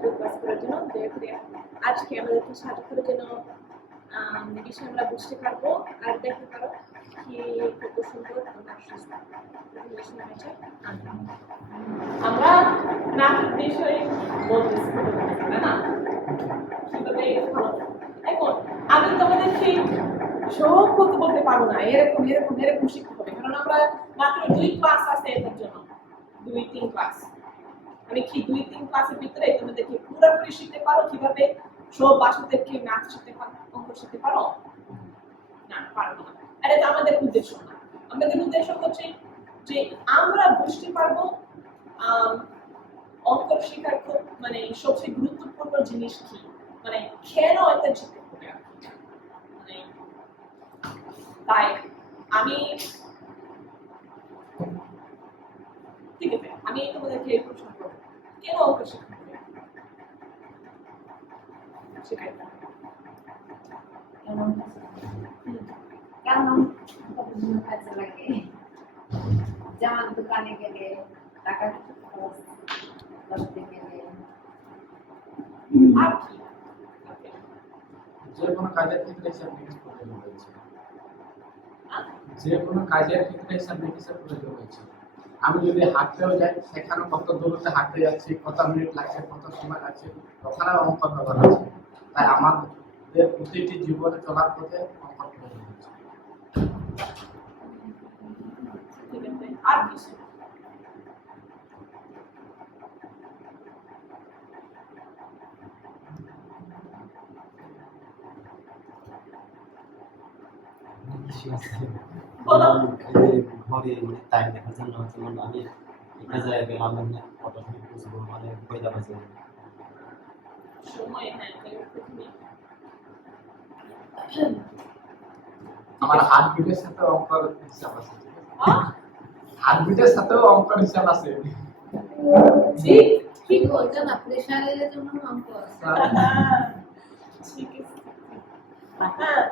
সাথে ক্লাস করার জন্য দয়া করে আজকে আমাদেরকে সাহায্য করার জন্য বিষয় আমরা বুঝতে পারবো আর দেখতে পারো কি কত সুন্দর আমরা হয়েছে আমরা নাচ বিষয়ে বলতেছি না কিভাবে ভালো এখন আমি তোমাদেরকে সব করতে বলতে পারবো না এরকম এরকম এরকম শিখতে হবে কারণ আমরা মাত্র 2 ক্লাস আছে এর জন্য 2-3 ক্লাস আমি কি 2-3 ক্লাসের ভিতরে তোমাদেরকে পুরোপুরি শিখতে পারো কিভাবে সব বাচ্চাদেরকে নাচ শিখতে পারো অঙ্ক শিখতে পারো না পারবো না আর এটা আমাদের উদ্দেশ্য না আমাদের উদ্দেশ্য হচ্ছে যে আমরা বুঝতে পারবো অঙ্ক শেখার খুব মানে সবচেয়ে গুরুত্বপূর্ণ জিনিস কি মানে কেন এটা শিখতে হবে মানে তাই আমি ঠিক আছে আমি তোমাদেরকে প্রশ্ন করবো কেন অঙ্ক শিখতে হবে শেখাই কারণ কাজে লাগে জামার দোকানে গেলে টাকা খরচ করতে গেলে আর কি যে কোনো কাজের ক্ষেত্রে হিসাব নিকাশ প্রয়োজন হয়েছে যে কোনো কাজের ক্ষেত্রে হিসাব নিকাশের প্রয়োজন হয়েছে আমি যদি হাঁটতেও যাই সেখানে কত দূরত্বে হাঁটতে যাচ্ছি কত মিনিট লাগছে কত সময় লাগছে ওখানেও অঙ্ক ব্যবহার আছে তাই আমাদের প্রতিটি জীবনে চলার পথে অঙ্ক প্রয়োজন হচ্ছে ঠিক আছে আর কিছু বলো ঘরে মানে টাইম দেখার জন্য যেমন আমি একটা জায়গায় গেলাম কটার সময় পৌঁছবো মানে কয়টা বাজে সময় হ্যাঁ প্রথমে আমার হার্টবিটের সাথে অঙ্কের হিসাব আছে হার্টবিটের সাথেও অঙ্কের হিসাব আছে ঠিক ঠিক ওইটা না প্রেশারের জন্য অঙ্ক আছে ঠিক আছে হ্যাঁ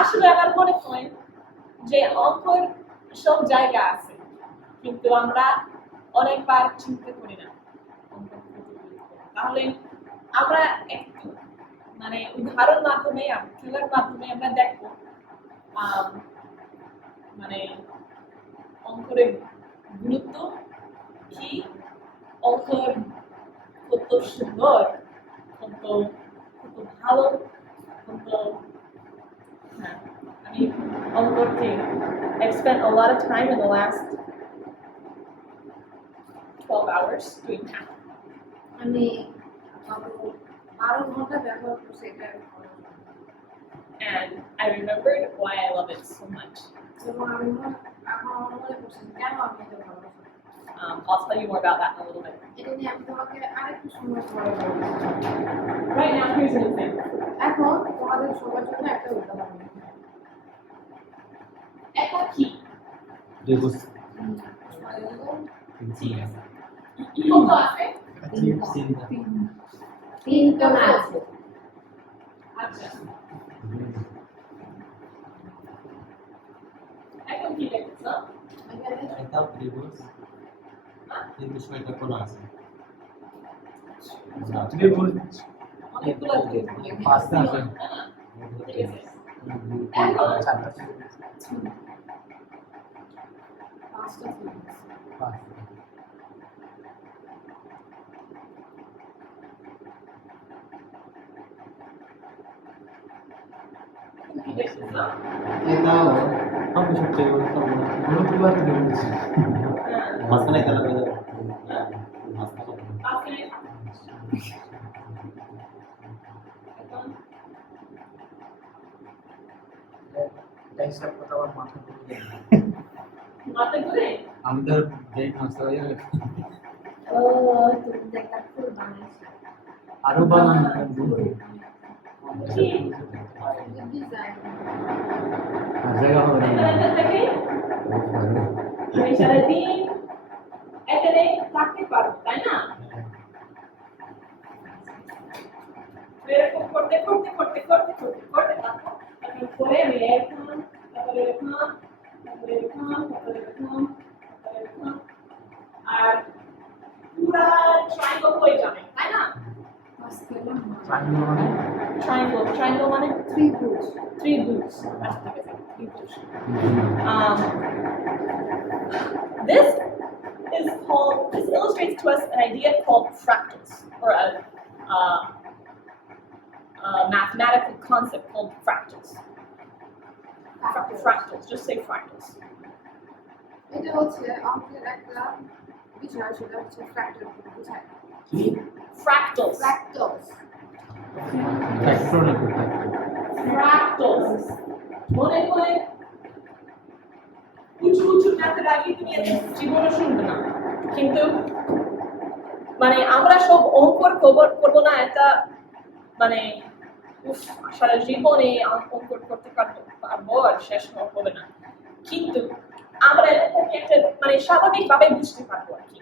আসলে আমার মনে হয় যে অঙ্কের সব জায়গা আছে কিন্তু আমরা অনেকবার চিন্তা করি না তাহলে আমরা একটু মানে উদাহরণ মাধ্যমে খেলার মাধ্যমে আমরা দেখবো মানে অঙ্কের গুরুত্ব কি অঙ্কের কত সুন্দর কত কত ভালো কত হ্যাঁ আমি অঙ্ককে I've spent a lot of time in the last 12 hours doing math. আমি 12 ঘন্টা ব্যবহার করছি এটা And I remembered why I love it so much. এবং আমি এখন মনে করছি কেন আমি এটা ভালোবাসি I'll tell you more about that in a little bit. এটা নিয়ে আমি তোমাকে আরেকটু সময় পরে বলবো Right now, here's an example. এখন তোমাদের সবার জন্য একটা উদাহরণ Echo key. রেগুস কত আছে? তিনটা আছে আচ্ছা এখন কি দেখছ এটা রেগুস তিন বিষয়টা কোন আছে ত্রিভুজ অনেকগুলো আছে পাঁচটা আছে ঠিক আছে এখন চারটা পাঁচটা ছিল কি দেখছ এটা সব বিষয়টা গুরুত্বপূর্ণ ত্রিভুজ মাঝখানে এটা লাগে মাঝখানে আছে এখন এটা হিসাব করতে আমার মাথা ঘুরে যায় মাথা ঘুরে আমাদের ব্রেক নষ্ট হয়ে যাবে ও তুমি একটা ফুল বানাইছো আরো বানানো কি ডিজাইন জায়গা হবে না এটা থেকে আমি সারাদিন এখানে থাকতে পারবো তাই না এরকম করতে করতে করতে করতে করতে করতে থাকো তারপর করে আমি এরকম তারপরে এরকম তারপরে এরকম তারপরে এরকম তারপরে এরকম আর পুরা ট্রায়াঙ্গল হয়ে যাবে তাই না ট্রায়াঙ্গেল মানে triangle মানে ত্রিভুজ ত্রিভুজ আচ্ছা ঠিক আছে ত্রিভুজ this this illustrates to us an idea called fractals or a mathematical concept called fractals. Fractals, just say fractals. এটা হচ্ছে অঙ্কের একটা বিষয়, সেটা হচ্ছে ফ্র্যাক্টাল বোঝায়। কি Fractals. ফ্র্যাক্টালস ফ্যাক্টর নাকি ফ্যাক্টর Fractals. মনে হয় উঁচু উঁচু ম্যাথের আগে তুমি এত জীবনও শুনবে না, কিন্তু মানে আমরা সব অঙ্ক করবো না এটা মানে সারা জীবনে অঙ্ক করতে পারবো আর শেষ হবে না, কিন্তু আমরা এটাকে একটা মানে স্বাভাবিকভাবে বুঝতে পারবো আর কি।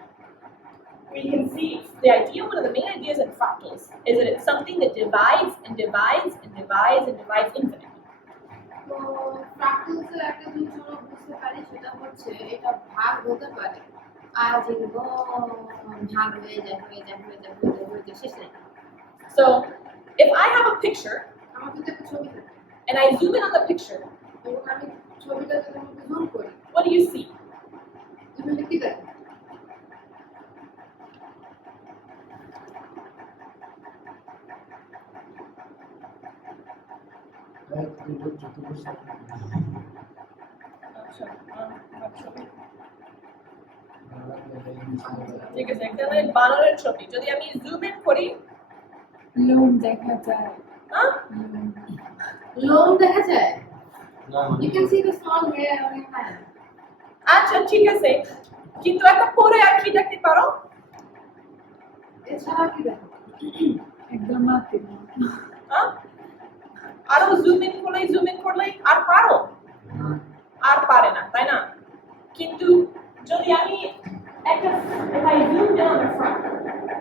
We can see the idea, one of the main ideas in fractals is that it's something that divides and divides and divides and divides infinitely. তো ফ্র্যাক্টালসের একটা জিনিস আমরা বুঝতে পারি, সেটা হচ্ছে এটা ভাগ হতে পারে আর যেগুলো ভাগ হয়ে যায় শেষ নেই। So if I have a picture আমার কিন্তু একটা ছবি থাকে and I zoom in on the picture, এবং আমি ছবিটা যদি আমাকে জুম করি, what do you see? তুমি কি দেখো? ত্রিভুজ চতুর্ভুজ ঠিক আছে, এখানে বানরের ছবি যদি আমি জুম ইন করি, লোম দেখা যায় হ্যাঁ লোম দেখা যায়। না You can see the small hair on your hand. আচ্ছা ঠিক আছে, কিন্তু একটা পরে আর কি দেখতে পারো? এছাড়া কি দেখো? একদম মাটি হ্যাঁ আরো জুম ইন করলে আর পারো? আর পারে না, তাই না? কিন্তু যদি আমি একটা if I zoom down the front,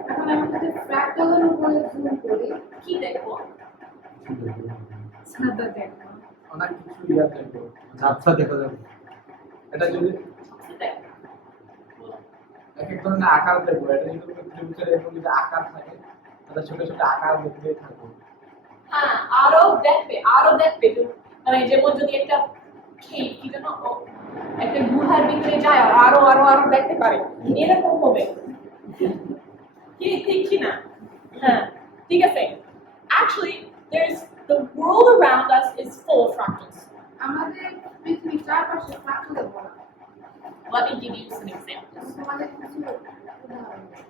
এখন আমি যদি ফ্র্যাক্টালের উপরে জুম করি, কি দেখবো? সাদা দেখো অনেক কিছু ইয়ার দেখবো ঝাপসা দেখা যাবে এটা যদি কি দেখবো? এক এক ধরনের আকার দেখবো, এটা যদি ত্রিভুজের এরকম যদি আকার থাকে তাহলে ছোট ছোট আকার দেখতে থাকবো। হ্যাঁ আরো দেখবে মানে যেমন যদি একটা cave, কি যেন একটা গুহার ভিতরে যায় আর আরো আরো আরো দেখতে পারে, এরকম হবে কি ঠিক কি না? হ্যাঁ ঠিক আছে। Actually the world around us is full of fractals. আমাদের পৃথিবীর চারপাশে ফ্র্যাক্টালের ভরা। Let me give you some examples. তোমাদের কিছু উদাহরণ দিই।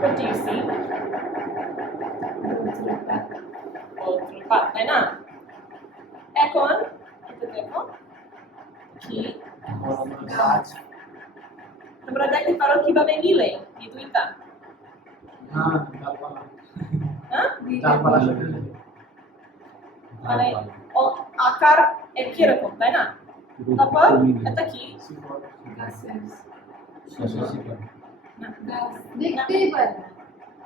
What do you see? তাই না? এখন এটা দেখো কি গাছ তোমরা দেখতে পারো কিভাবে মিলে এই দুইটা? হ্যাঁ গাছপালা হ্যাঁ গাছপালা সাথে মানে আকার একই রকম, তাই না? তারপর এটা কি? শিকড় গাছের না, গাছ দেখতেই পারে না।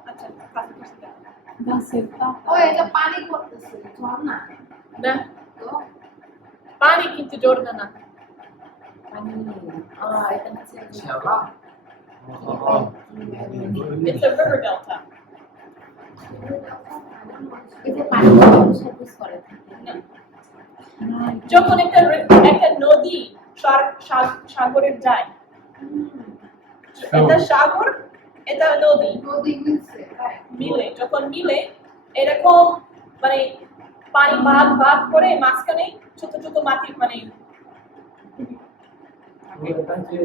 আচ্ছা কাছাকাছি দেখো। গাছের ও পাতা এটা পানি পড়তেছে, ঝর্ণা। না তো পানি কিন্তু ঝর্ণা না, পানি এটা হচ্ছে শ্যাওলা it's a river delta. এতে পানি সবুজ করে থাকে। না, না যখন একটা নদী সাগরের যায়, এটা সাগর এটা নদী নদী মিলছে, তাই? মিলে, যখন মিলে এরকম মানে পানি ভাগ ভাগ করে মাঝখানে ছোট ছোট মাটি মানে এটা যে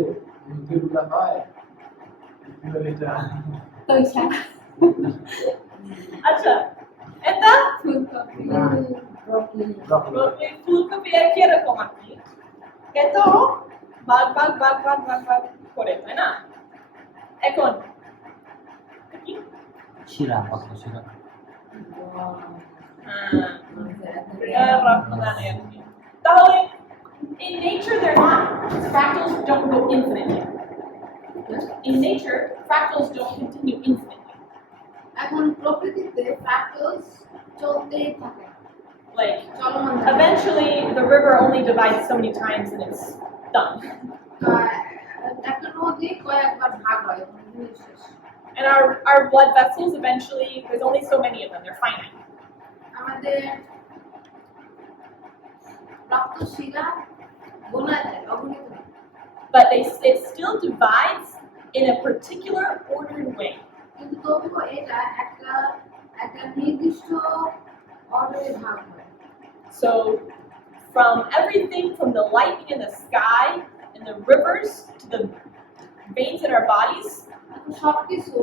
নদীগুলা হয় এটা তো শাক আচ্ছা এটা ফুলকপি ব্রকলি ফুলকপি আর কি রকম আর কি, এত ভাগ ভাগ ভাগ ভাগ ভাগ ভাগ করে, তাই না? এখন কি শিরা পাতলা শিরা তাহলে in nature they're not, fractals don't go infinitely. In nature fractals don't continue infinitely. এখন প্রকৃতিতে ফ্র্যাক্টালস চলতেই থাকে, Like চলমান থাকে। eventually the river only divides so many times and it's done. একটা নদী কয়েকবার ভাগ হয়, শেষ। And our blood vessels eventually, there's only so many of them, they're finite. আমাদের রক্ত শিরা গোনা যায় অগণিত না। But it still divides in a particular ordered way. কিন্তু তবুও এটা একটা একটা নির্দিষ্ট অর্ডারে ভাগ হয়। So from everything from the lightning in the sky and the rivers to the veins in our bodies, এখন সবকিছু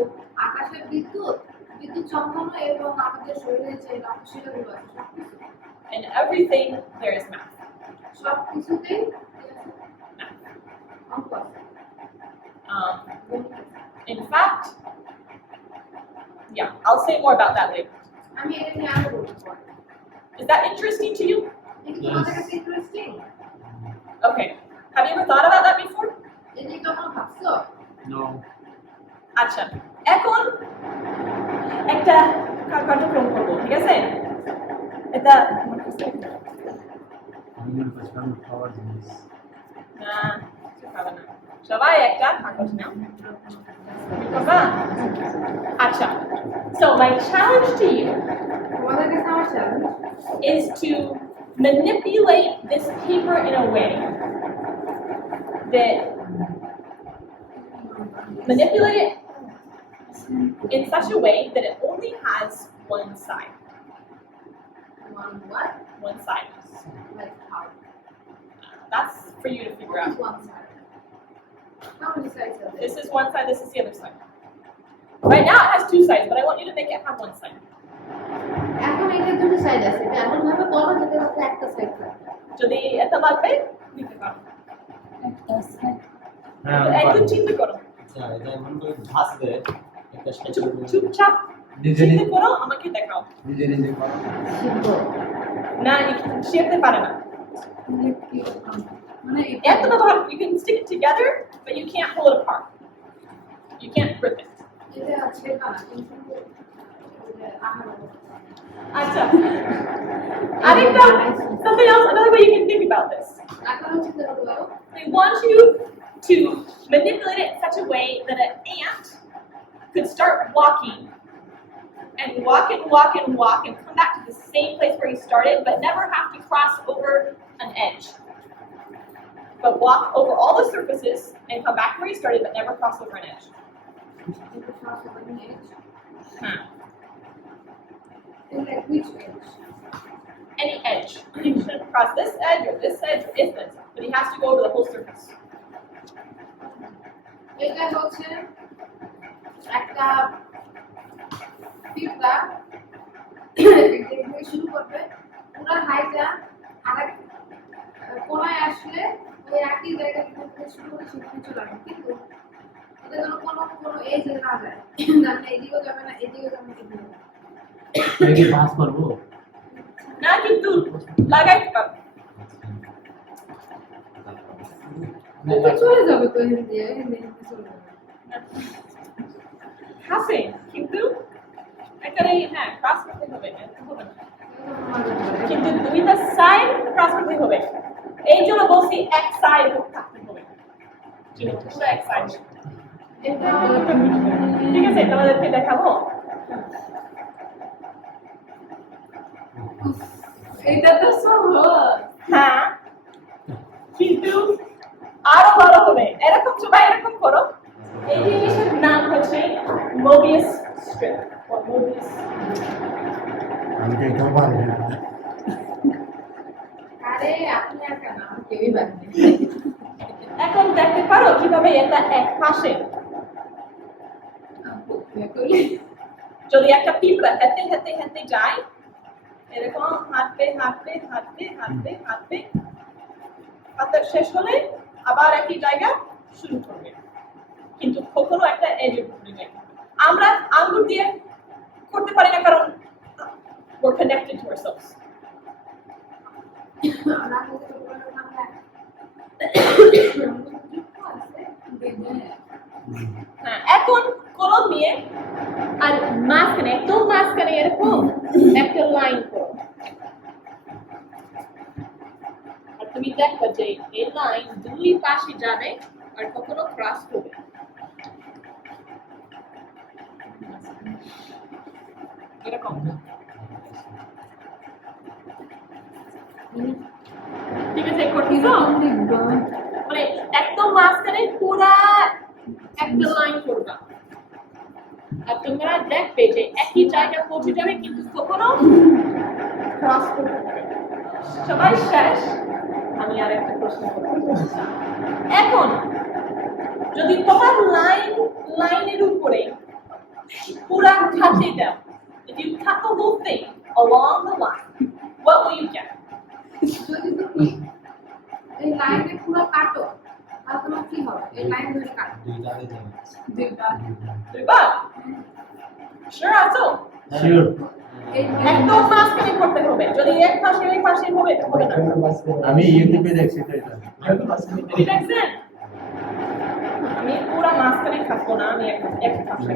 আকাশের বিদ্যুৎ বিদ্যুৎ চমকানো এবং আমাদের শরীরে যে রক্ত শিরাগুলো আছে সবকিছু and everything, there is math. সবকিছুতেই অঙ্ক আছে। গণিত আছে। In fact, yeah, I'll say more about that later. আমি এটা নিয়ে আরো বলবো পরে। Is that interesting to you? এটা কি তোমাদের কাছে interesting? Okay. Have you ever thought about that before? এটা কি কখনো ভাবছো? No. আচ্ছা এখন একটা কার্যক্রম করবো ঠিক আছে এটা আমি মনে করছিলাম খাওয়ার জিনিস। না কিছু খাবে না সবাই একটা কাগজ নাও করবা আচ্ছা so my challenge to you তোমাদের কাছে আমার challenge is to manipulate this paper in a way that manipulate it in such a way that it only has one side. what? One side. Like how? That's for you to figure What is out. one side? How many sides are there? This is one side, this is the other side. Right now it has two sides, but I want you to make it have one side. এখন এটা দুটো side আছে এটা এমন ভাবে করো যাতে মাত্র একটা সাইড থাকে যদি এটা লাগবে নিতে পারো একটা সাইড হ্যাঁ একটু চিন্তা করো আচ্ছা এটা এমন করে ভাসবে একটা চুপচাপ নিজে চিন্তা করো আমাকে দেখাও নিজে নিজে করো। শিখবো না শিখতে পারে না মানে কি মানে এত ব্যবহার you can stick it together but you can't pull it apart you can't rip it এটা ছেড়বা না কিন্তু আমার আচ্ছা আরেকটা something else another way you can think about this এখন চিন্তা করতে পারো we want you to manipulate it in such a way that an ant could start walking and walk and walk and walk and come back to the same place where he started, but never have to cross over an edge. But walk over all the surfaces and come back where he started, but never cross over an edge. এটা সবসময় net Hmm. like which edge? Any edge. He shouldn't cross this edge or this edge or this edge, but he has to go over the whole surface. এটা হচ্ছে একটা পিঁপড়া দেখবে শুরু করবে পুরো হাইটা আরেক কোনায় আসলে ওই একই জায়গা থেকে শুরু করে সেখানে চলে আসবে কিন্তু এটা যেন কোনো এজে না যায় না এদিকেও যাবে না এদিকেও যাবে না এদিকেও যাবে না। এই পাস করবো না কিন্তু লাগাইতে পারবে এটা চলে যাবে তো এখান দিয়ে চলে যাবে হাসে কিন্তু এখানে হ্যাঁ ক্রস করতে হবে না হবে না কিন্তু দুইটা সাইড ক্রস করতে হবে এই জন্য বলছি এক সাইড থাকতে হবে যদি পুরো এক সাইড এটা ঠিক আছে তোমাদেরকে দেখাবো এটা তো সহজ হ্যাঁ কিন্তু আরো ভালো হবে এরকম সবাই এরকম করো এই জিনিসের নাম হচ্ছে মোবিয়াস স্ট্রিপ মোবিয়াস আমি তো এটাও পারি না আরে আপনি আর কেন আমি কেউই বাদ নেই এখন দেখতে পারো কিভাবে এটা এক পাশে যদি একটা পিঁপড়া হেঁটে হেঁটে হেঁটে যায় এরকম হাঁটতে হাঁটতে হাঁটতে হাঁটতে হাঁটতে হাতের শেষ হলে আবার একই জায়গা শুরু করবে কিন্তু কখনো একটা এজে ঘুরবে আমরা আঙ্গুল দিয়ে করতে পারি না কারণ we're connected to ourselves আমরা কিন্তু বললাম আমরা হ্যাঁ এখন কলম নিয়ে আর মাঝখানে একদম মাঝখানে এরকম একটা লাইন করো আর তুমি দেখবে যে এই লাইন দুই পাশে যাবে আর কখনো ক্রস করবে এরকম ঠিক আছে করতেছো মানে একদম মাঝখানে পুরা একটা লাইন করবা আর তোমরা দেখবে যে একই জায়গায় পৌঁছে যাবে কিন্তু কখনো ক্রস করবে না। সবাই শেষ আমি আর একটা প্রশ্ন করবো এখন যদি তোমার লাইনের উপরে পুরা খাতে দাও if you cut the whole thing along the line what will you get যদি তুমি এই লাইনে পুরো কাটো আর তোমার কি হবে এই লাইন ধরে কাটো দুইটা আগে যাবে দুইবার sure আছো শিওর একদম মাঝখানে করতে হবে যদি এক পাশে ওই পাশে হবে হবে না আমি ইউটিউবে দেখছি তো এটা দেখছেন আমি পুরা মাঝখানে থাকবো না আমি এক পাশে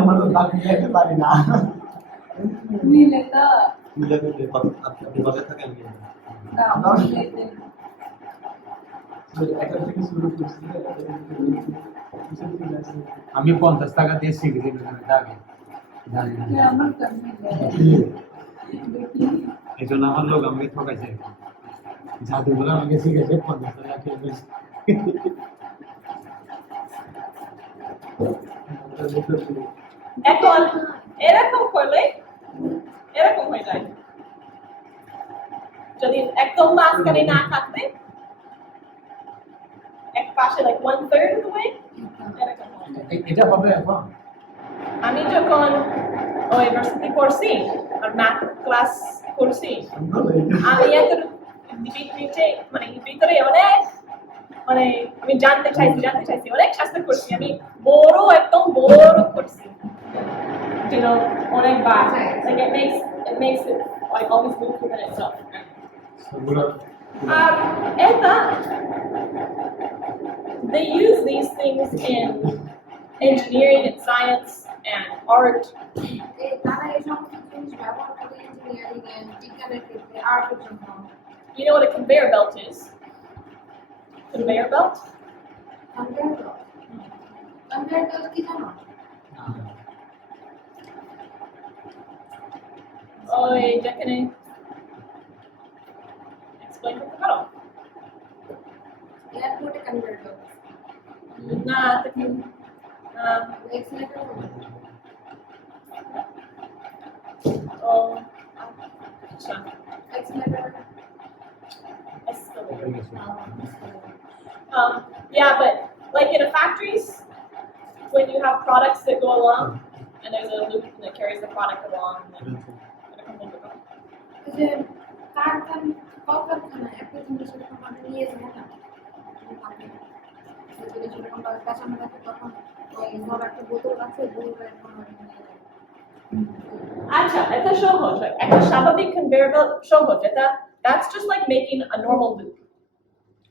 আমার তো দাবি দিতে পারি না মিলেটা মিলে মিলে আপনি বাজে থাকেন কি দাম মিলেতে একটা থেকে শুরু করছি আমি 50 টাকা দিয়ে শিখেছি দাবি জানি না আমার কাছে মিলে দেখি এই জন্য আমার লোক আমাকে ঠকাইছে জাদুগুলো আমাকে শিখেছে 50 টাকা দিয়ে এখন এরকম করলে এরকম হয়ে যায় যদি একদম মাঝখানে না থাকবে এক পাশে like 1/3 of the way এরকম হয়। এটা হবে এখন আমি যখন ওই ইউনিভার্সিটি পড়ছি আর ম্যাথ ক্লাস করছি আমি এত মানে ভিতরে অনেক মানে আমি জানতে চাইছি অনেক চেষ্টা করছি আমি একদম বড় করছি you know অনেকবার like it makes it like always move within itself সবগুলো eta they use these things in engineering and science and art এই তারা এই সমস্ত জিনিস ব্যবহার করে ইঞ্জিনিয়ারিং এ বিজ্ঞানের ক্ষেত্রে আর্টের জন্য you know what a conveyor belt is conveyor belt computer কি জানো ওই যেখানে explain করতে পারো এয়ারপোর্টে কম্পিউটার না তুমি এক্সিলেটর ও আচ্ছা escalator yeah, but like in a factories, when you have products that go along, and there's a loop that carries the product along, and then যে কারখানা কলকারখানা একটা জিনিস যখন আমরা নিয়ে যাই না যদি সেরকম ভাবে পেছানো থাকে তখন ওই ধর একটা বোতল আছে বোতলের আচ্ছা এটা সহজ হয় একটা স্বাভাবিক conveyor belt সহজ এটা that's just like making a normal loop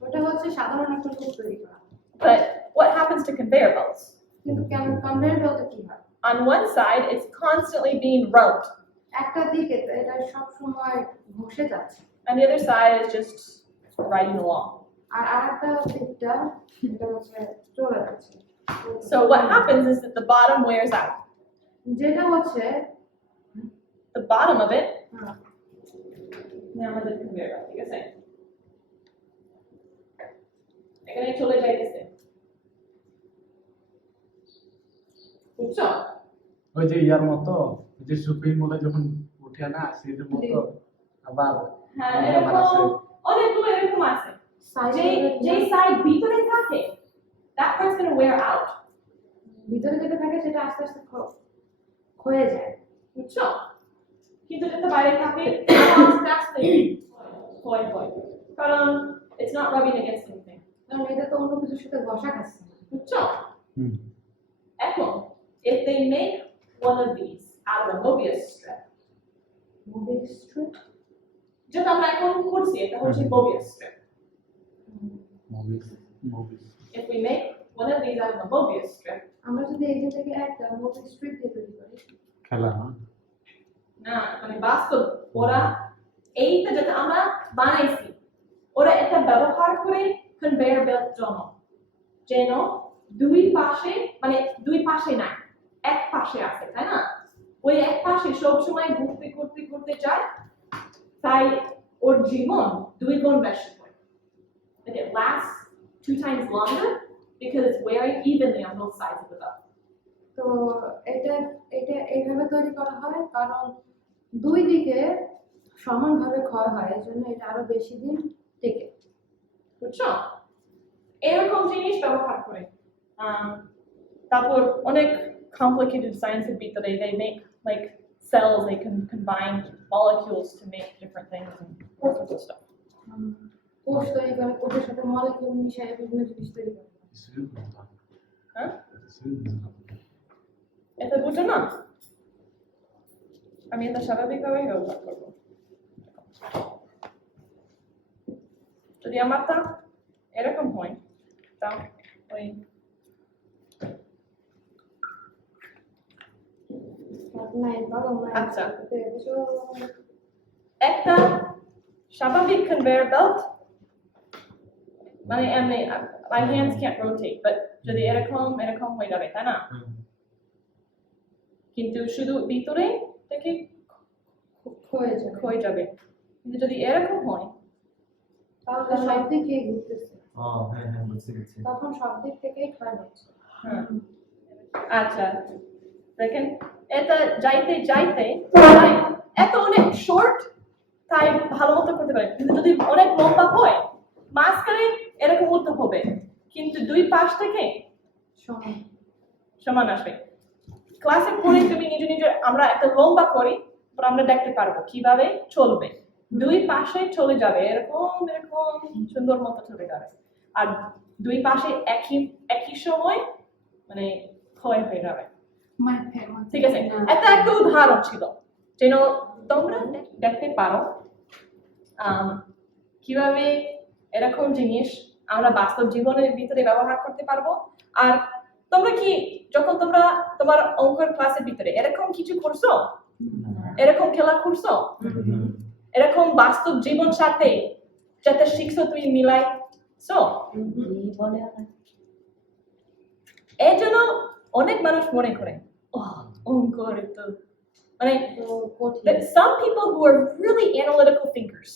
ওটা হচ্ছে সাধারণ একটা লুপ তৈরি করা but what happens to conveyor belts কিন্তু কেন কনভেয়ার বেল্টে কি হয় on one side it's constantly being rubbed একটা দিকে এটা সব সময় ঘষে যাচ্ছে and the other side is just riding along আর আরেকটা দিকটা এটা হচ্ছে চলে যাচ্ছে so what happens is that the bottom wears out যেটা হচ্ছে the bottom of it হ্যাঁ, আমাদের conveyor belt ঠিক আছে এখানে চলে যাইতেছে বুঝছো ওই যে ইয়ার মতো ওই যে সুপ্রিম মলে যখন উঠে না সিটের মতো আবার হ্যাঁ আবার আছে। এরকম অনেকগুলো এরকম আছে সাইডে যে সাইড ভিতরে থাকে that part's going to wear out ভিতরে যেটা থাকে সেটা আস্তে আস্তে ক্ষয়ে যায় বুঝছো কিন্তু যেটা বাইরে থাকে আস্তে আস্তে ক্ষয় হয় কারণ it's not rubbing against anything কারণ এটা তো অন্য কিছুর সাথে ঘষা খাচ্ছে না বুঝছো হুম এখন if they make one of these out of a Mobius strip Mobil strip যেটা আমরা এখন করছি এটা হচ্ছে Mobius strip movies movies if we make one of these out of a Mobius strip আমরা যদি এই যে থেকে একটা মোবিল স্ট্রিপ দিয়ে তৈরি করি খেলা না না মানে বাস্তব ওরা এইটা যেটা আমরা বানাইছি ওরা এটা ব্যবহার করে কনভেয়ার বেল্ট যেন দুই পাশে মানে দুই পাশে না এক পাশে আছে তাই না ওই এক পাশে সবসময় ঘুরতে ঘুরতে ঘুরতে যায় তাই ওর জীবন দুই গুণ বেশি হয় and it lasts 2 times longer because it's wearing evenly on both sides of the belt. তো এটা এটা এইভাবে তৈরি করা হয় কারণ দুই দিকে সমানভাবে ক্ষয় হয় এজন্য এটা আরো বেশি দিন টেকে বুঝছো এরকম জিনিস ব্যবহার করে তারপর অনেক complicated scientific ভিতরে they make like cells they can combine molecules to make different things and all sorts of stuff. কোষ তৈরি করে কোষের সাথে মলিকিউল মিশিয়ে বিভিন্ন জিনিস তৈরি করে হ্যাঁ এটা বুঝো না আমি এটা স্বাভাবিকভাবে ব্যবহার করবো যদি আমারটা এরকম হয় তা ওই নাই বাবা নাই আচ্ছা। বুঝো একটা স্বাভাবিক কনভেয়ার বেল্ট মানে এমনি my hands can't rotate but যদি এরকম এরকম হয়ে যাবে তাই না কিন্তু শুধু ভিতরে থেকে হয়ে যায় হয়ে যাবে কিন্তু যদি এরকম হয় তাহলে সব দিকে ঘুরতেছে ও হ্যাঁ হ্যাঁ বুঝতে পেরেছি তখন সব দিক থেকেই ক্ষয় হচ্ছে হ্যাঁ আচ্ছা দেখেন এটা যাইতে যাইতে তাই এত অনেক শর্ট তাই ভালো মতো করতে পারে কিন্তু যদি অনেক লম্বা হয় মাঝখানে এরকম উল্টো হবে কিন্তু দুই পাশ থেকে সমান সমান আসবে ক্লাসে পড়ে তুমি নিজে নিজে আমরা একটা লম্বা করি পর আমরা দেখতে পারবো কিভাবে চলবে দুই পাশে চলে যাবে এরকম এরকম সুন্দর মতো চলে যাবে আর দুই পাশে একই একই সময় মানে ক্ষয় হয়ে যাবে ঠিক আছে এটা একটা উদাহরণ ছিল যেন তোমরা দেখতে পারো কিভাবে এরকম জিনিস আমরা বাস্তব জীবনের ভিতরে ব্যবহার করতে পারবো আর তোমরা কি যখন তোমরা তোমার অঙ্কের ক্লাসের ভিতরে এরকম কিছু করছো এরকম খেলা করছো এরকম বাস্তব জীবন সাথে যাতে শিখছো তুমি মিলাইছো এই জন্য অনেক মানুষ মনে করে অঙ্কর তো মানে some people who are really analytical thinkers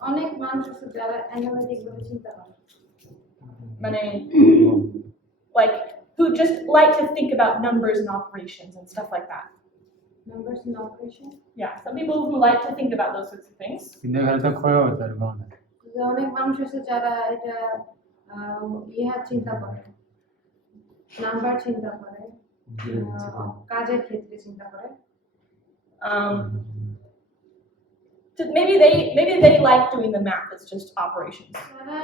অনেক মানুষ আছে যারা অ্যানালিটিক ভাবে চিন্তা করে মানে like who just like to think about numbers and operations and stuff like that. Numbers in operation Yeah, some people who like to think about those sorts of things. কিন্তু এখানে তো ক্ষয় হতে পারবে না অনেক মানুষ আছে যারা এটা চিন্তা করে নাম্বার চিন্তা করে কাজের ক্ষেত্রে চিন্তা করে So maybe they like doing the math as just operations. তারা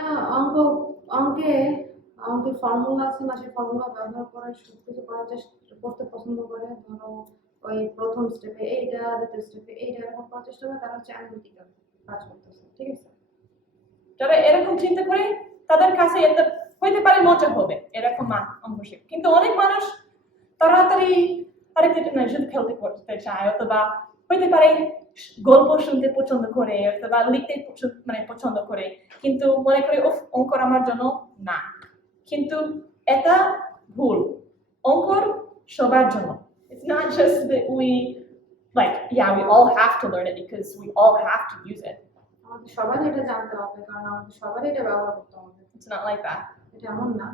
অঙ্কে ফর্মুলা আছে না সেই ফর্মুলা ব্যবহার করে সবকিছু করার চেষ্টা করতে পছন্দ করে ধরো ওই প্রথম স্টেপে এইটা দ্বিতীয় স্টেপে এইটা এরকম করার চেষ্টা করে তারা হচ্ছে অ্যানালিটিক্যাল কাজ করতেছে ঠিক আছে যারা এরকম চিন্তা করে তাদের কাছে এটা হইতে পারে মজা হবে এরকম অঙ্ক শিখে কিন্তু অনেক মানুষ তাড়াতাড়ি আরেকটা শুধু খেলতে করতে চায় অথবা হইতে পারে গল্প শুনতে পছন্দ করে অথবা লিখতে মানে পছন্দ করে কিন্তু মনে করে অঙ্কর আমার জন্য না কিন্তু এটা ভুল অঙ্কর সবার জন্য it's not just that we like yeah we all have to learn it because we all have to use it আমাদের সবারই এটা জানতে হবে কারণ আমাদের সবারই এটা ব্যবহার করতে হবে it's not like that এটা এমন না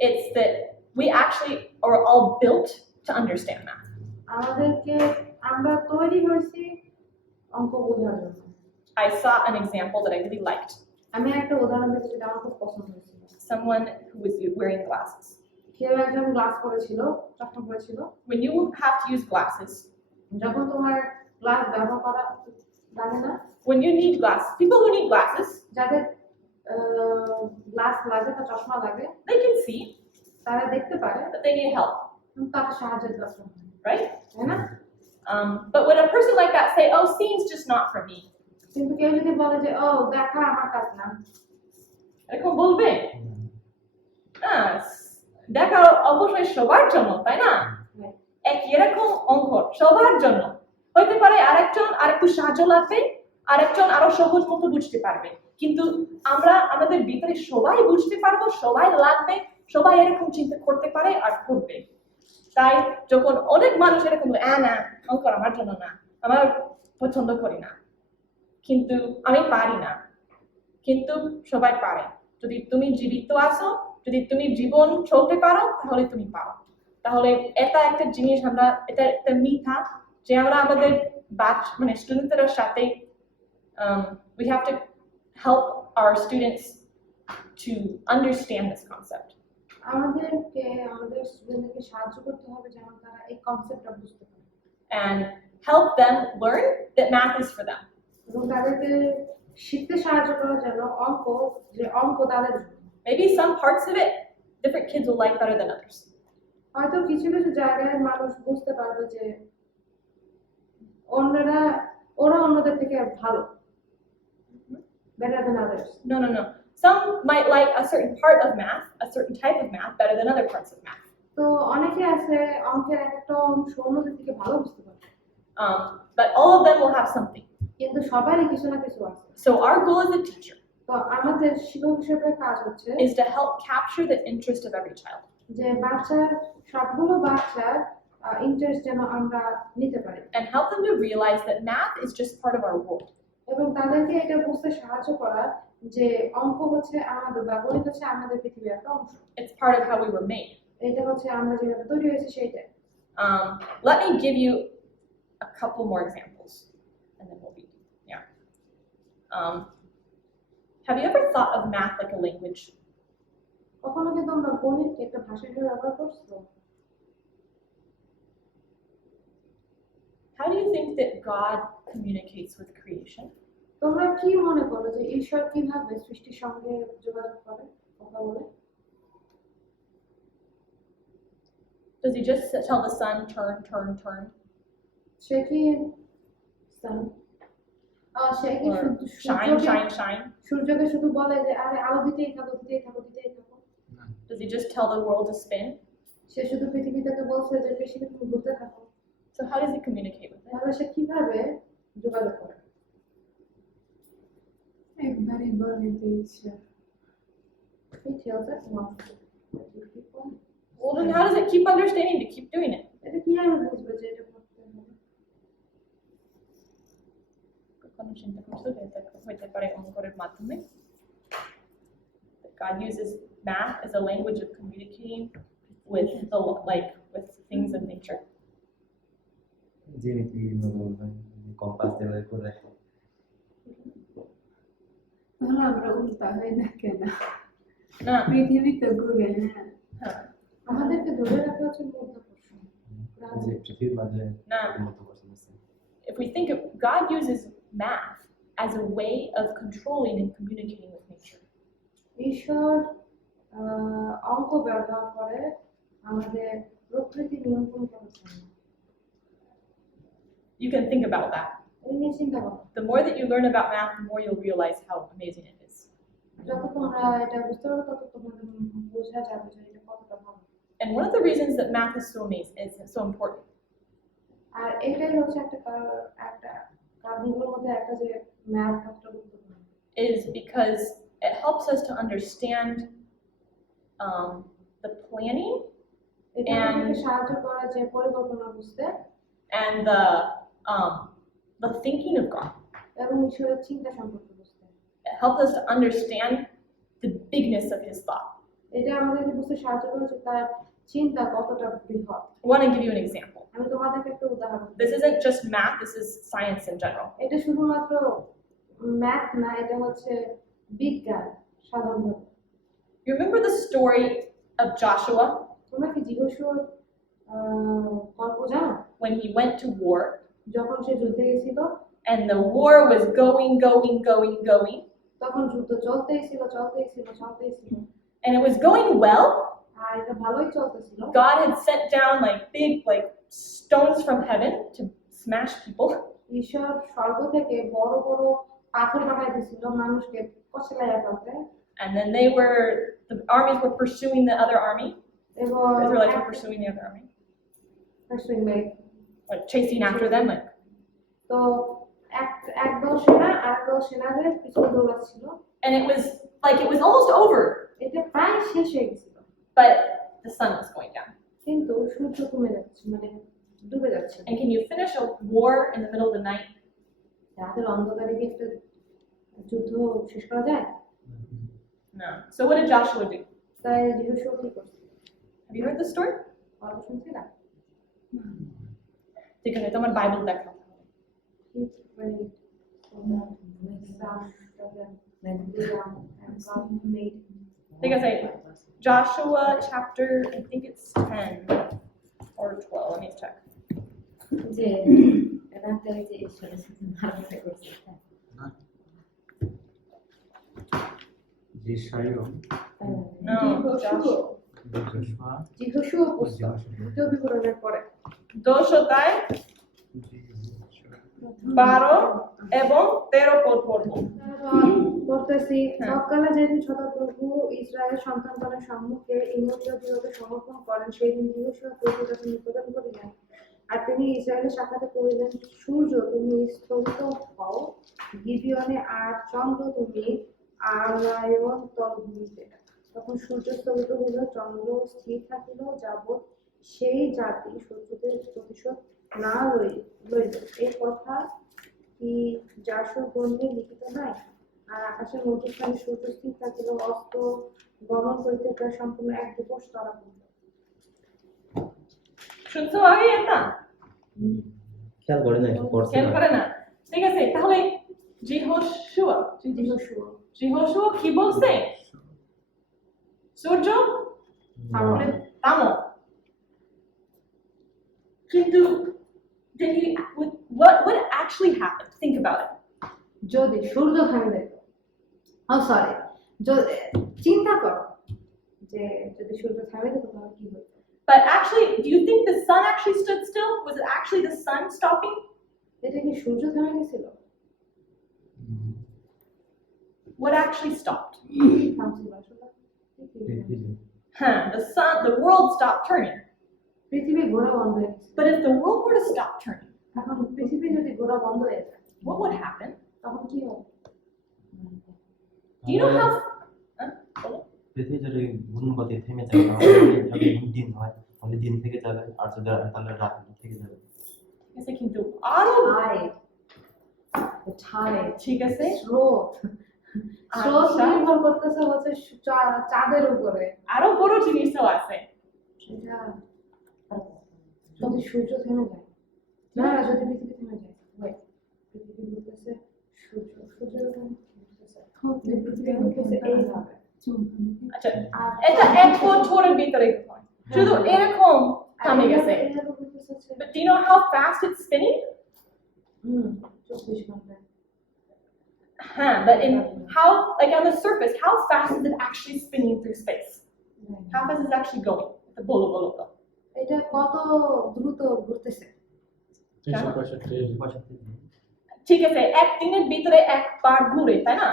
it's that we actually are all built to understand math আমাদেরকে আমরা তৈরি হয়েছি অঙ্ক বোঝার জন্য I saw an example that I really liked আমি একটা উদাহরণ দিচ্ছি যেটা আমার খুব পছন্দ হয়েছিল someone who was wearing glasses কেউ একজন গ্লাস পরেছিল চশমা পরেছিল when you have to use glasses যখন তোমার গ্লাস ব্যবহার করা লাগে না when you need glasses people who need glasses যাদের গ্লাস লাগে বা চশমা লাগে they can see তারা দেখতে পারে but they need help কিন্তু তাদের সাহায্যের দরকার হয় right তাই না but when a person like that say oh seeing's just not for me কিন্তু কেউ যদি বলে যে ও দেখা আমার কাজ না এরকম বলবে দেখা অবশ্যই সবার জন্য তাই না এক এরকম অঙ্ক সবার জন্য হইতে পারে আরেকজন আরেকটু সাহায্য লাগবে আরেকজন আরো সহজ মতো বুঝতে পারবে কিন্তু আমরা আমাদের ভিতরে সবাই বুঝতে পারবো, সবাই লাগবে, সবাই এরকম চিন্তা করতে পারে আর করবে। তাই যখন অনেক মানুষ এরকম না অঙ্ক আমার জন্য না, আমার পছন্দ করি না, কিন্তু আমি পারি না, কিন্তু সবাই পারে। যদি তুমি জীবিত আছো, যদি তুমি জীবন চলতে পারো, তাহলে তুমি পারো। তাহলে এটা একটা জিনিস, আমরা এটা একটা মিথ্যা যে আমরা আমাদের মানে স্টুডেন্টদের সাথে we have to help our students to understand this concept আমাদেরকে আমাদের স্টুডেন্টদেরকে সাহায্য করতে হবে যেন তারা এই কনসেপ্টটা বুঝতে পারে and help them learn that math is for them. এবং তাদেরকে শিখতে সাহায্য করা যেন অঙ্ক তাদের জন্য। Maybe some parts of it different kids will like better than others. হয়তো কিছু কিছু জায়গায় মানুষ বুঝতে পারবে যে ওরা অন্যদের থেকে ভালো, better than others. No. Some might like a certain part of math, a certain type of math better than other parts of math. তো অনেকে আছে অঙ্কের একটা অংশ অন্যদের থেকে ভালো বুঝতে পারে, But all of them will have something. কিন্তু সবারই কিছু না কিছু আছে। So our goal as a teacher তো আমাদের শিক্ষক হিসেবে কাজ হচ্ছে is to help capture the interest of every child যে সবগুলো বাচ্চার ইন্টারেস্ট যেন আমরা নিতে পারি and help them to realize that math is just part of our world. এবং তাদেরকে এটা বুঝতে সাহায্য করা যে অঙ্ক হচ্ছে আমাদের বা গণিত হচ্ছে আমাদের পৃথিবীর একটা অংশ। It's part of how we were made. এটা হচ্ছে আমরা যেভাবে তৈরি হয়েছি সেইটাই। Let me give you a couple more examples and then we'll be, yeah. Have you ever thought of math like a language? কখনো কি তোমরা গণিতকে একটা ভাষা হিসেবে ব্যবহার করছো? How do you think that God communicates with creation? তোমরা কি মনে করো যে ঈশ্বর কিভাবে সৃষ্টির সঙ্গে যোগাযোগ করে, কথা বলে? Does he just tell the sun, turn? সে কি Or shine? সূর্যকে শুধু বলে যে আরে আলো দিতেই থাকো? Does he just tell the world to spin? সে শুধু পৃথিবীটাকে বলছে যে পৃথিবী তুমি ঘুরতে থাকো? So how does he communicate with it? তাহলে সে কিভাবে যোগাযোগ করে? একবারই বলে দিয়েছে। He tells us not to. Well, then how does it keep understanding to keep doing it? এটা কিভাবে বুঝবে যে এটা করতে হবে? কখনো চিন্তা করছো যে এটা হইতে পারে অঙ্কের মাধ্যমে? God uses math as a language of communicating with with things of nature. যেমনি কম্পাস দেওয়ার করে তাহলে আমরা উল্টা হই না কেন? না, পৃথিবী তো ঘুরে, হ্যাঁ। হ্যাঁ, আমাদেরকে ধরে রাখা হচ্ছে মধ্যাকর্ষণ। যে পৃথিবীর মাঝে না। মতো করছে If we think of God uses math as a way of controlling and communicating with nature. ঈশ্বর অঙ্ক ব্যবহার করে আমাদের প্রকৃতি নিয়ন্ত্রণ করার জন্য। You can think about that. এই নিয়ে চিন্তা করো। The more that you learn about math, the more you'll realize how amazing it is. যত তোমরা এটা বুঝতে পারবে তত তোমাদের বোঝা যাবে যে এটা কতটা ভালো। And one of the reasons that math is so amazing, is so important, আর এটাই হচ্ছে একটা কারণগুলোর মধ্যে একটা যে ম্যাথ কতটা গুরুত্বপূর্ণ is because it helps us to understand the planning এটা আমাদেরকে সাহায্য করে যে পরিকল্পনা বুঝতে and the thinking of God. এবং ঈশ্বরের চিন্তা সম্পর্কে বুঝতে। It helps us to understand the bigness of His thought. এটা আমাদেরকে বুঝতে সাহায্য করে যে তার চিন্তা কতটা বৃহৎ। I want to give you an example. আমি তোমাদেরকে একটা উদাহরণ দিই। This isn't just math, this is science in general. এটা শুধুমাত্র ম্যাথ না, এটা হচ্ছে বিজ্ঞান সাধারণভাবে। You remember the story of Joshua তোমরা কি জিজ্ঞাসুর গল্প জানো? when he went to war যখন সে যুদ্ধে গেছিল and the war was going, তখন যুদ্ধ চলতেই ছিল and it was going well. আর এটা ভালোই চলতেছিল। God had sent down big stones from heaven to smash people. ঈশ্বর স্বর্গ থেকে বড় বড় পাথর পাঠাই দিয়েছিল মানুষকে কচলাইয়া ফেলতে। And then the armies were pursuing the other army. এবং The Israelites were pursuing the other army. chasing Chasing after them. তো একটা একদল সেনা আরেকদল সেনাদের পিছনে দৌড়াচ্ছিল। and it was almost over, এটা প্রায় শেষ হয়ে গেছিল, but the sun was going down. কিন্তু সূর্য কমে যাচ্ছে, মানে ডুবে যাচ্ছে। And can you finish a war in the middle of the night? রাতের অন্ধকারে কি একটা যুদ্ধ শেষ করা যায়? No. So what did Joshua do? তাই যহোশূয়া কি করছে? Have you heard the story? গল্প শুনছি না? ঠিক আছে, তোমার বাইবেল দেখো। He prayed for them, and God made ঠিক আছে, Joshua chapter, I think it's 10 or 12, let me check. যে রাতে যে ঈশ্বরের সাথে মারামারি করছে No, Joshua. যহোশূয়া পুস্তক দ্বিতীয় বিবরণের পরে দোষতায় 12 এবং 13 পদ পড়বো। পড়তেছি, হ্যাঁ। তৎকালে যেদিন সদাপ্রভু ইসরায়েল সন্তানগণের সম্মুখে ইমোরীয় দিগকে সমর্পণ করেন, সেই দিন যহোশূয়া প্রভু তাকে নিবেদন করিলেন। আর তিনি ইসরায়েলের সাক্ষাতে কহিলেন, সূর্য তুমি স্থগিত হও গিবিয়নে, আর চন্দ্র তুমি আলায়ন তলভূমিতে। তখন সূর্য স্থগিত হইল, চন্দ্র স্থির থাকিল, যাবৎ সেই জাতি শত্রুদের প্রতিশোধ না লইল। এই কথা কি জাসর গ্রন্থে লিখিত নাই? আর আকাশের মধ্যস্থানে সূর্য স্থির থাকিল, অস্ত গমন করিতে প্রায় সম্পূর্ণ এক দিবস তারা পড়ল। শুনছো আগে এটা? খেয়াল করে না, পড়ছে খেয়াল না। করে না। ঠিক আছে, তাহলে যহোশূয়া যহোশূয়া কি বলছে? সূর্য থামো। কিন্তু did he, what actually happened? Think about it. যদি সূর্য থামে যেত, সরি, চিন্তা করো যে যদি সূর্য থামে যেত তাহলে কি হতো? But actually, do you think the sun actually stood still? Was it actually the sun stopping? এটা কি সূর্য থামে গেছিল? What actually stopped? থামছিল আসলে The world stopped turning. পৃথিবী ঘোরা বন্ধ হয়ে গেছে। But if the world were to stop turning, এখন পৃথিবী যদি ঘোরা বন্ধ হয়ে যায় what would happen? তখন কি হবে? Do you know how? পৃথিবী যদি ঘূর্ণগতি থেমে যায়, যদি দিন হয় তাহলে দিন থেকে যাবে, আর যদি রাত হয় তাহলে রাত থেকে যাবে। Yes, I can do auto. ঠিক আছে, স্রোত নির্ভর করতেছে হচ্ছে চাঁদের উপরে। আরো বড় জিনিসও আছে। এটা যদি সূর্য থেমে যায়, না যদি পৃথিবী থেমে যায়, পৃথিবী ঘুরতেছে, সূর্য পৃথিবী ঘুরতেছে এইভাবে। আচ্ছা, এটা এক বছরের ভিতরে হয়, শুধু এরকম থামে গেছে। But do you know how fast it's spinning? 24 ঘন্টা। But in how, like on the surface, how fast is it actually spinning through space? How fast is it actually going? The bolo. এটা কত দ্রুত ঘুরতেছে? 365 ঠিক আছে, এক দিনের ভিতরে একবার ঘুরে, তাই না?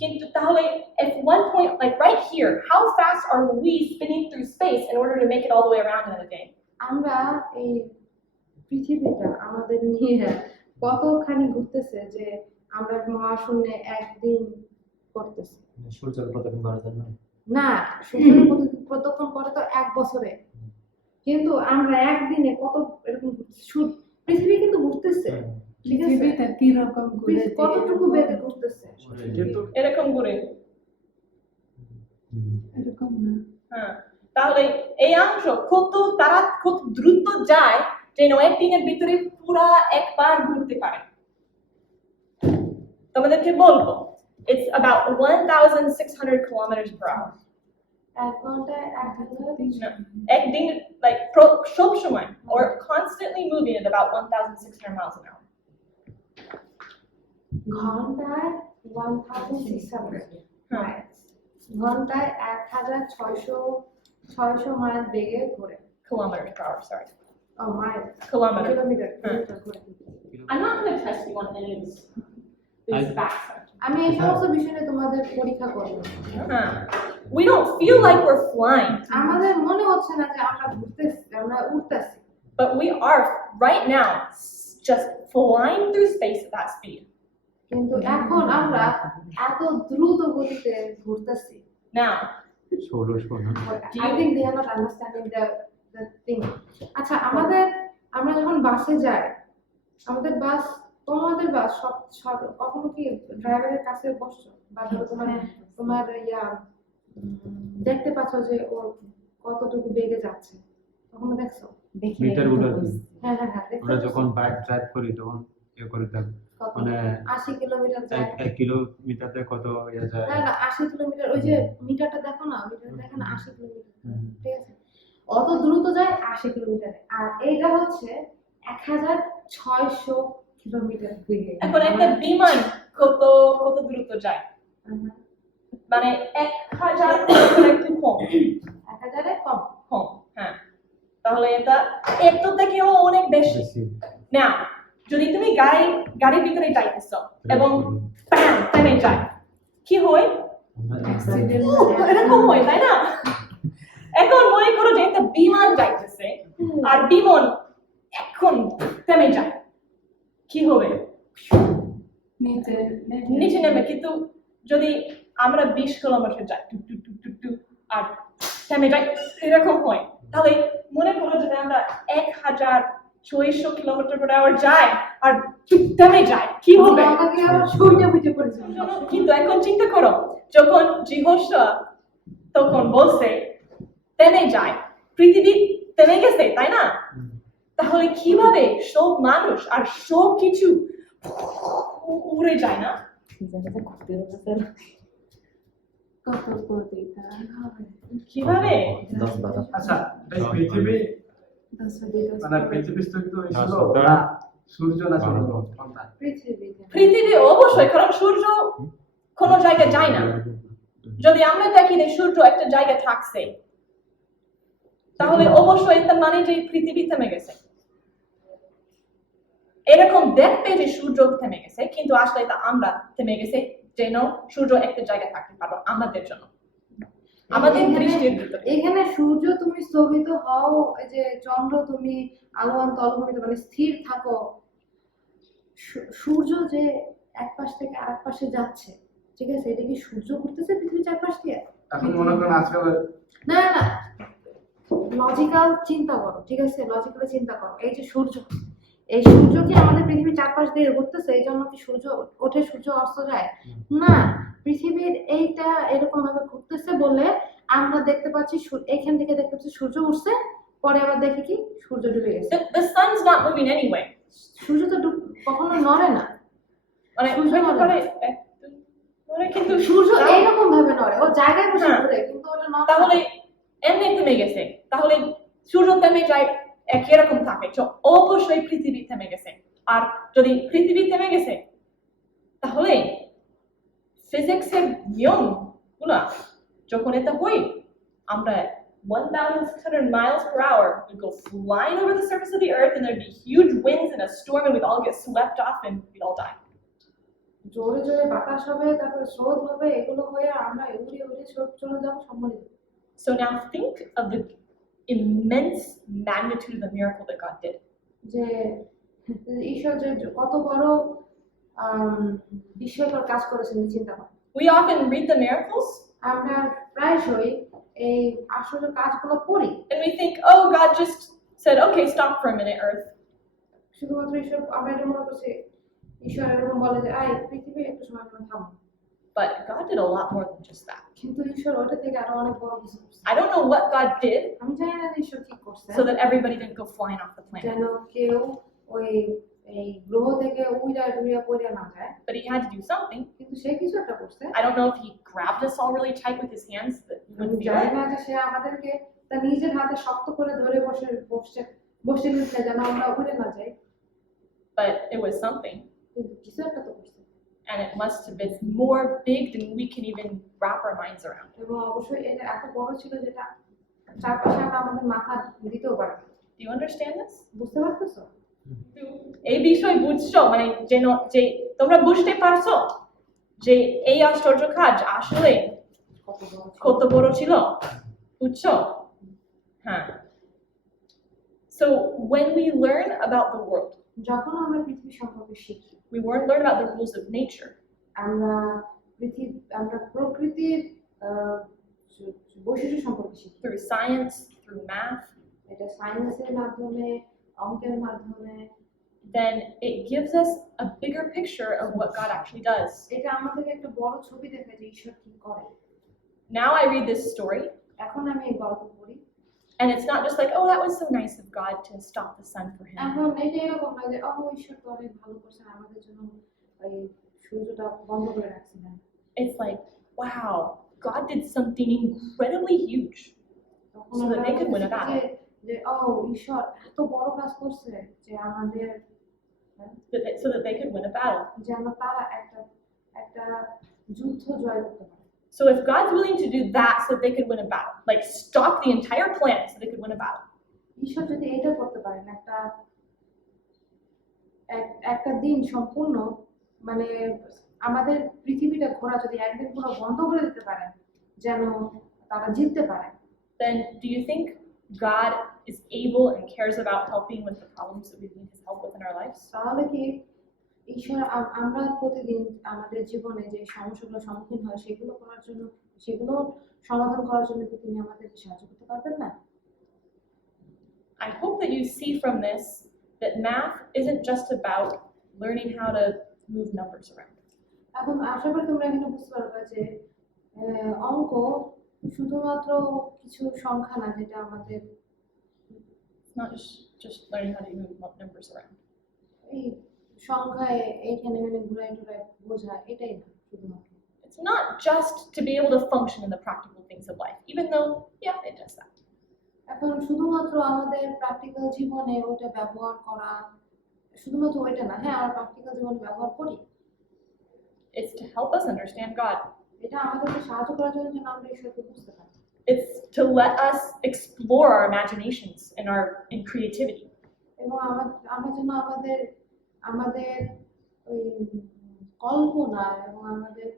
কিন্তু তাহলে at one point, like right here, how fast are we spinning through space in order to make it all the way around in a day? আমরা এই পৃথিবীটা আমাদের নিয়ে কতখানি ঘুরতেছে যে আমরা মহাশূন্যে একদিন করতেছি। সূর্যের প্রদক্ষিণ করার জন্য না, সূর্যের প্রদক্ষিণ করে তো 1 বছরে, কিন্তু আমরা একদিনে কত এরকম পৃথিবী কিন্তু ঘুরতেছে। ঠিক আছে, পৃথিবীটা কিরকম ঘুরে, কতটুকু বেগে ঘুরতেছে? কিন্তু এরকম ঘুরে। এরকম না। তাহলে এই অংশ কত দ্রুত যায় যেন একদিনের ভিতরে পুরা একবার ঘুরতে পারে। তোমাদেরকে বলবো, it's about 1,600 kilometers per hour. 1 ঘন্টায় 1000 একদিন, like সব সময়, or constantly moving at about 1,600 miles an hour. ঘন্টায় 1600 miles, ঘন্টায় 1600 মাইল বেগে ঘোরে। Kilometers per hour, sorry. Mile, Kilometer. Kilometre ঘোরে। I'm not going to test you on any of these facts. আমি এই সমস্ত বিষয়ে তোমাদের পরীক্ষা করব। We don't feel like we're flying, আমাদের মনে হচ্ছে না যে আমরা উড়তেছি, but we are right now just flying through space at that speed. কিন্তু এখন আমরা এত দ্রুত গতিতে ঘুরতেছি। Now, I think they are not understanding the thing. আচ্ছা আমরা যখন বাসে যাই, তোমাদের বাস সব কখনো কি ড্রাইভারের কাছে বসছো বা ধরো তোমার দেখতে পাচ্ছ যে ও কতটুকু বেগে যাচ্ছে, কখনো দেখছো? দেখি মিটার গুলো আর কি। হ্যাঁ আমরা যখন বাইক ড্রাইভ করি তখন ইয়ে করে থাকি মানে 80 কিলোমিটার যায়। 1 কিলোমিটারে কত ইয়ে যায়। না 80 কিলোমিটার, ওই যে মিটারটা দেখো না, মিটার দেখেন 80 কিলোমিটার, ঠিক আছে? অত দ্রুত যায় 80 কিলোমিটারে, আর এইটা হচ্ছে 1600 কিলোমিটার বেগে। এখন একটা বিমান কত দ্রুত যায়? মানে 1000 একটু কম। 1000 এর কম। কম, হ্যাঁ। তাহলে এটা এত থেকেও অনেক বেশি। না, যদি তুমি গাড়ির ভিতরে যাইতেছো এবং প্যান থেমে যায়, কি হয়? এরকম হয়, তাই না? এখন মনে করো যে একটা বিমান যাইতেছে আর বিমান এখন থেমে যায়, কি হবে? নিচে নেমে। কিন্তু যদি আমরা 20 কিলোমিটার যাই টুক টুক টুক টুক টুক আর থেমে যাই, এরকম হয়। তাহলে মনে করো যদি আমরা 1600 কিলোমিটার পার আওয়ার যাই আর থেমে যায়, কি হবে? আমাকে আবার শুইতে পড়েছে। কিন্তু এখন চিন্তা করো, যখন জিহ্বা তখন বলছে থেমে যায়, পৃথিবী থেমে গেছে, তাই না? তাহলে কিভাবে সব মানুষ আর সব কিছু উড়ে যায় না? জায়গাটা ঘুরতে ঘুরতে কত কবিতা কিভাবে? 10-12 আচ্ছা এই পৃথিবী মানে পৃথিবী স্থগিত হয়েছিল না সূর্য না চন্দ্র কোনটা? পৃথিবী অবশ্যই, কারণ সূর্য কোনো জায়গায় যায় না। যদি আমরা দেখি যে সূর্য একটা জায়গায় থাকছে, তাহলে অবশ্যই এটা মানে যে পৃথিবী থেমে গেছে। এরকম দেখবে যে সূর্য থেমে গেছে, কিন্তু আসলে এটা আমরা থেমে গেছে যেন সূর্য একটা জায়গায় থাকতে পারো আমাদের জন্য, আমাদের দৃষ্টির ভিতরে। এখানে সূর্য তুমি স্থগিত হও, এই যে চন্দ্র তুমি আলোয়ান তলভূমিতে মানে স্থির থাকো, সূর্য যে এক পাশ থেকে আরেক পাশে যাচ্ছে, ঠিক আছে? এটা কি সূর্য ঘুরতেছে পৃথিবীর চারপাশ দিয়ে? এখন মনে করেন আজকাল না লজিক্যাল চিন্তা করো, ঠিক আছে? লজিক্যালি চিন্তা করো, এই যে সূর্য কি আমাদের পৃথিবীর চারপাশ দিয়ে ঘুরতেছে, এই জন্য কি সূর্য ওঠে সূর্য অস্ত যায়? না, পৃথিবীর এইটা এরকম ভাবে ঘুরতেছে বলে আমরা দেখতে পাচ্ছি, এইখান থেকে দেখতে পাচ্ছি সূর্য উঠছে, পরে আবার দেখি কি সূর্য ডুবে গেছে। The sun's not moving anyway. সূর্য তো কখনো নড়ে না, মানে সূর্য নড়ে কিন্তু সূর্য এইরকম ভাবে নড়ে, ও জায়গায় বসে ঘুরে, কিন্তু ওটা নড়ে। তাহলে এমনি থেমে গেছে, তাহলে সূর্য থেমে যায় একরকম থাকে, তো অবশ্যই পৃথিবী থেমে গেছে। আর যদি পৃথিবী থেমে গেছে, তাহলে ফিজিক্সের নিয়ম গুলা যখন এটা হয়, আমরা 1,600 miles per hour would go flying over the surface of the earth, and there'd be huge winds and a storm, and we'd all get swept off and we'd all die. জোরে জোরে বাতাস হবে, তারপরে স্রোত হবে, এগুলো হয়ে আমরা উড়ে চলে যাবো সম্মানিত। So now think of the immense magnitude of the miracle that God did. যে ঈশ্বর যে কত বড় বিস্ময়কর কাজ করেছেন চিন্তা করো। We often read the miracles আমরা প্রায়শই এই আশ্চর্য কাজগুলো পড়ি, and we think, oh, God just said, okay, stop for a minute, earth. শুধুমাত্র ঈশ্বর, আমরা এটা মনে করছি ঈশ্বর এরকম বলে যে আয় পৃথিবী একটু সময় থামো, But God did a lot more than just that. কিন্তু ঈশ্বর ওটা থেকে আরো অনেক বড় কিছু করছে। I don't know what God did আমি জানি না যে ঈশ্বর কি করছে so that everybody didn't go flying off the planet, যেন কেউ ওই এই গ্রহ থেকে উড়িয়া পড়ে না যায়, but he had to do something. কিন্তু সে কিছু একটা করছে। I don't know if he grabbed us all really tight with his hands that we আমি wouldn't feel জানি it, না যে সে আমাদেরকে তার নিজের হাতে শক্ত করে ধরে বসে নিচ্ছে যেন আমরা উড়ে না যাই, but it was something. কিন্তু কিছু একটা তো করছে, And it must have been more big than we can even wrap our minds around. এবং অবশ্যই এটা এত বড় ছিল যেটা চারপাশে আমরা আমাদের মাথা দিতেও পারি। Do you understand this? বুঝতে পারতেছো? এই বিষয় বুঝছো, মানে যে তোমরা বুঝতে পারছো যে এই আশ্চর্য কাজ আসলে কত বড় ছিল, বুঝছো? হ্যাঁ। So when we learn about the world, যখন আমরা পৃথিবী সম্পর্কে শিখি, we learn about the rules of nature. আমরা প্রকৃতির আহ, বৈশিষ্ট্য সম্পর্কে শিখি। Through science, through math, এটা সায়েন্সের মাধ্যমে, অঙ্কের মাধ্যমে। then it gives us a bigger picture of what God actually does. এটা আমাদেরকে একটা বড় ছবি দেখায় যে ঈশ্বর কি করে। Now I read this story, এখন আমি এই গল্প পড়ি, and it's not just like, oh, that was so nice of God to stop the sun for him. এখন এটা এরকম না যে ঈশ্বর তো অনেক ভালো করছেন আমাদের জন্য, এই সূর্যটা বন্ধ করে রাখছিলেন। It's like, wow, God did something incredibly huge তখন so that they could win a battle. যে ঈশ্বর এত বড় কাজ করছে যে আমাদের, So that they could win a battle. যেন তারা একটা যুদ্ধ জয় করতে পারে। So if God's willing to do that so that they could win a battle, like stop the entire planet so they could win a battle, ঈশ্বর যদি এটা করতে পারেন, একটা দিন সম্পূর্ণ, মানে আমাদের পৃথিবীটা ঘোরা যদি একদিন পুরো বন্ধ করে দিতে পারেন যেন তারা জিততে পারে, then do you think God is able and cares about helping with the problems that we need his help with in our lives? তাহলে কি ঈশ্বর আমরা প্রতিদিন আমাদের জীবনে যে সমস্যাগুলো সম্মুখীন হয় সেগুলো সমাধান করার জন্য কি তিনি আমাদেরকে সাহায্য করতে পারবেন না? I hope that you see from this that math isn't just about learning how to move numbers around. এখন আশা করি তোমরা এখানে বুঝতে পারবে যে অঙ্ক শুধুমাত্র কিছু সংখ্যা না, যেটা আমাদের It's not just learning how to move numbers around. এই সংখ্যায় এইখানে ঘুরাই টুরাই বোঝা, এটাই না শুধুমাত্র। It's not just to be able to function in the practical things of life, even though, yeah, it does that. এখন শুধুমাত্র আমাদের প্র্যাকটিক্যাল জীবনে ওটা ব্যবহার করা, শুধুমাত্র ওইটা না, হ্যাঁ আমরা প্র্যাকটিক্যাল জীবনে ব্যবহার করি, It's to help us understand God. এটা আমাদেরকে সাহায্য করার জন্য যেন আমরা ঈশ্বরকে বুঝতে পারি। It's to let us explore our imaginations and in creativity. এবং আমরা যেন আমাদের ওই কল্পনা এবং আমাদের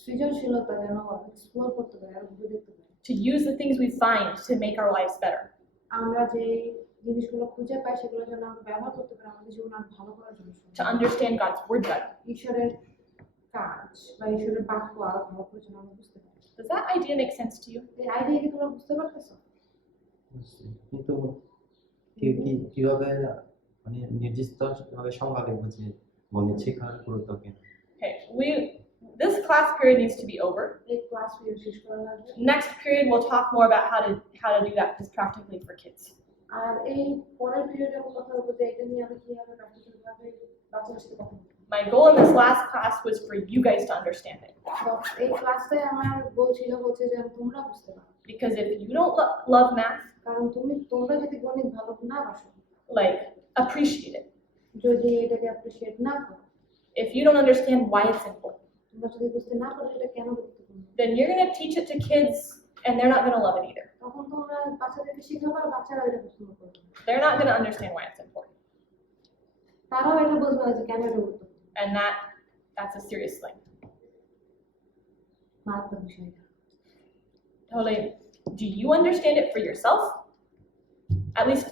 সৃজনশীলতা যেন এক্সপ্লোর করতে পারি আর ঘুরে দেখতে পারি। To use the things we find to make our lives better. আমরা যে জিনিসগুলো খুঁজে পাই সেগুলো যেন আমরা ব্যবহার করতে পারি আমাদের জীবন আরো ভালো করার জন্য। To understand God's word better. ঈশ্বরের কাজ বা ঈশ্বরের বাক্য আরো ভালো করে যেন আমরা বুঝতে পারি। Does that idea make sense to you? এই আইডিয়া কি তোমরা বুঝতে পারতেছো? কিন্তু কিভাবে মানে নির্দিষ্টভাবে সংজ্ঞা দেবো যে গণিত শেখার গুরুত্ব কেন? Okay, this class period needs to be over. এই ক্লাস পিরিয়ড শেষ করা লাগবে। Next period we'll talk more about how to do that practically for kids. আর এই পরের পিরিয়ডে আমরা কথা বলবো যে এটা নিয়ে আমরা কিভাবে প্র্যাকটিক্যাল ভাবে বাচ্চাদের সাথে কথা বলবো। My goal in this last class was for you guys to understand it. এই ক্লাসটাই আমার গোল ছিল হচ্ছে যে তোমরা বুঝতে পারো, Because if you don't love math, কারণ তোমরা যদি গণিত ভালো না বাসো, like appreciate it, যদি এটাকে অ্যাপ্রিশিয়েট না করো, if you don't understand why it's important, তোমরা যদি বুঝতে না পারো এটা কেন গুরুত্বপূর্ণ, then you're going to teach it to kids and they're not going to love it either. তখন তোমরা বাচ্চাদেরকে শেখাবো আর বাচ্চারা এটা পছন্দ করবে, They're not going to understand why it's important. তারাও এটা বুঝবে না যে কেন এটা গুরুত্বপূর্ণ। And that's a serious thing. মারাত্মক বিষয়টা। Totally. Do you understand it for yourself? At least,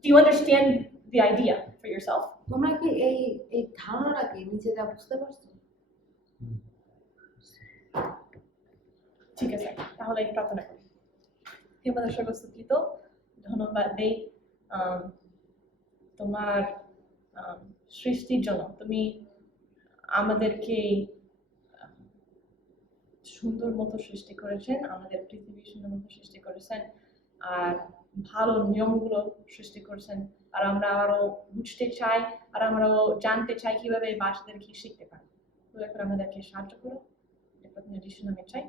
do you understand the idea for yourself? তোমরা কি এই ধারণাটাকে নিজেরা বুঝতে পারছো? ঠিক আছে, তাহলে প্রার্থনা করি। হে আমাদের সর্বস্থিত, ধন্যবাদ দেই তোমার সৃষ্টির জন্য। তুমি আমাদেরকে সুন্দর মতো সৃষ্টি করেছেন, আমাদের পৃথিবী সুন্দর মতো সৃষ্টি করেছেন, আর ভালো নিয়মগুলো সৃষ্টি করেছেন। আর আমরা আরো বুঝতে চাই, আর আমরাও জানতে চাই কিভাবে এই বাচ্চাদেরকে শিখতে পারি। দয়া করে আমাদেরকে সাহায্য করো। এটা প্রথমে যিশুর নামে চাই।